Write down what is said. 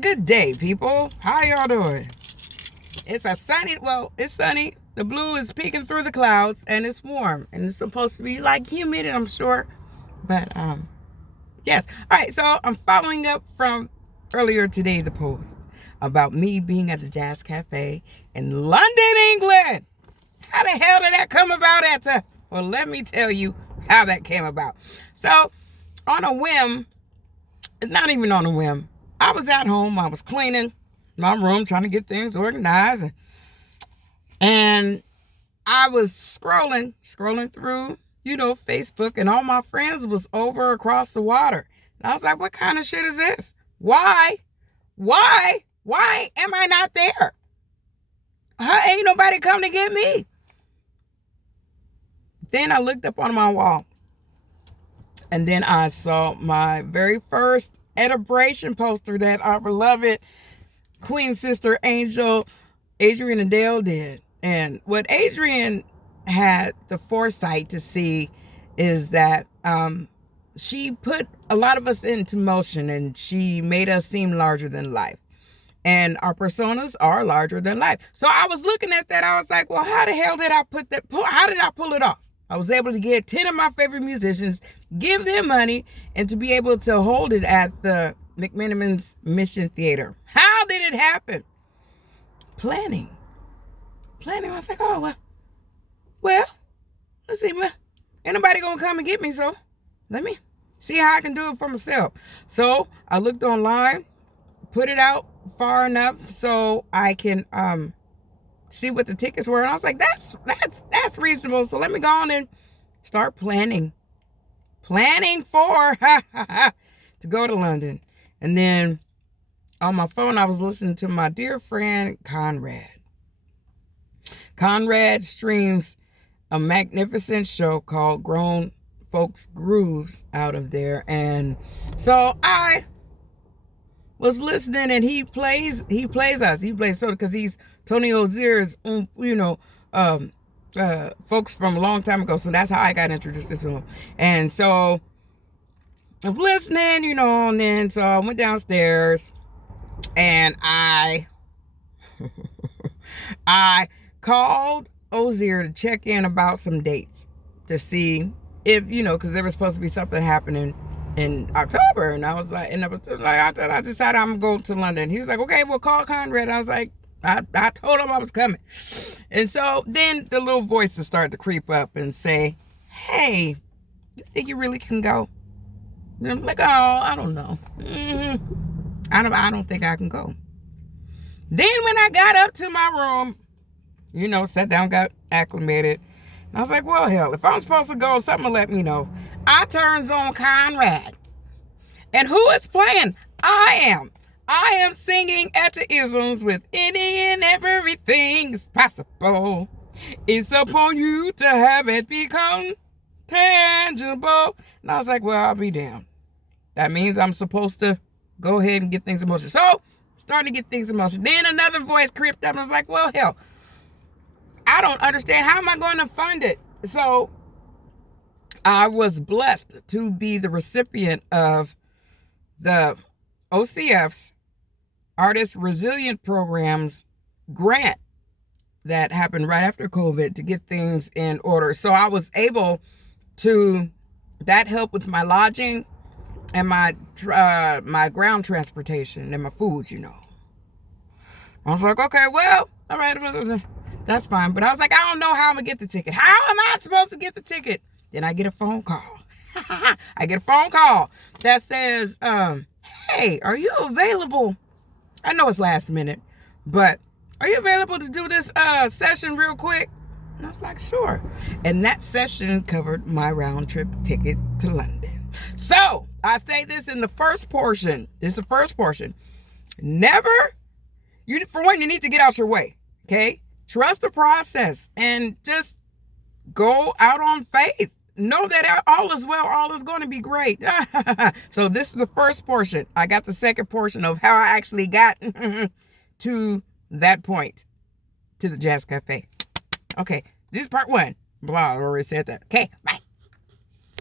Good day, people. How y'all doing? It's sunny. The blue is peeking through the clouds and it's warm and it's supposed to be like humid, I'm sure. But yes. All right, so I'm following up from earlier today the post about me being at the Jazz Cafe in London, England. How the hell did that come about, Etta? Well, let me tell you how that came about. So, on a whim, not even on a whim, I was at home. I was cleaning my room, trying to get things organized. And I was scrolling through, Facebook, and all my friends was over across the water. And I was like, what kind of shit is this? Why am I not there? Ain't nobody come to get me. Then I looked up on my wall. And then I saw my very first Adventureland poster that our beloved Queen Sister Angel, Adrian Adele did. And what Adrian had the foresight to see is that she put a lot of us into motion and she made us seem larger than life. And our personas are larger than life. So I was looking at that. I was like, well, how the hell did I how did I pull it off? I was able to get 10 of my favorite musicians, give them money, and to be able to hold it at the McMenamin's Mission Theater. How did it happen? Planning. I was like, oh, well, let's see, ain't nobody gonna come and get me, so let me see how I can do it for myself. So I looked online, put it out far enough so I can see what the tickets were, and I was like, that's reasonable. So let me go on and start planning for to go to London. And then on my phone, I was listening to my dear friend Conrad. Conrad streams a magnificent show called Grown Folks Grooves out of there, and so I was listening, and he plays so because he's Tony Ozier's, folks from a long time ago. So that's how I got introduced to him. And so I'm listening, and then so I went downstairs and I called Ozier to check in about some dates to see if, because there was supposed to be something happening in October. And I was like, I decided I'm going to London. He was like, okay, well, call Conrad. I was like, I told him I was coming. And so then the little voices started to creep up and say, hey, you think you really can go? And I'm like, oh, I don't know. I don't think I can go. Then when I got up to my room, sat down, got acclimated. And I was like, well, hell, if I'm supposed to go, something will let me know. I turns on Conrad. And who is playing? I am singing Etta-isms with any and everything is possible. It's upon you to have it become tangible. And I was like, well, I'll be damned. That means I'm supposed to go ahead and get things in motion. So, starting to get things in motion. Then another voice creeped up and I was like, well, hell, I don't understand. How am I going to fund it? So, I was blessed to be the recipient of the OCF's Artist Resilient Programs grant that happened right after COVID to get things in order. So I was able to, that helped with my lodging and my ground transportation and my food, I was like, okay, well, all right, that's fine. But I was like, I don't know how I'm going to get the ticket. How am I supposed to get the ticket? Then I get a phone call. That says, hey, are you available? I know it's last minute, but are you available to do this session real quick? And I was like, sure. And that session covered my round trip ticket to London. So I say this in the first portion. This is the first portion. For one, you need to get out your way. Okay. Trust the process and just go out on faith. Know that all is well, all is going to be great. So this is the first portion. I got the second portion of how I actually got to that point, to the Jazz Cafe. Okay, this is part one. Blah, I already said that. Okay, bye.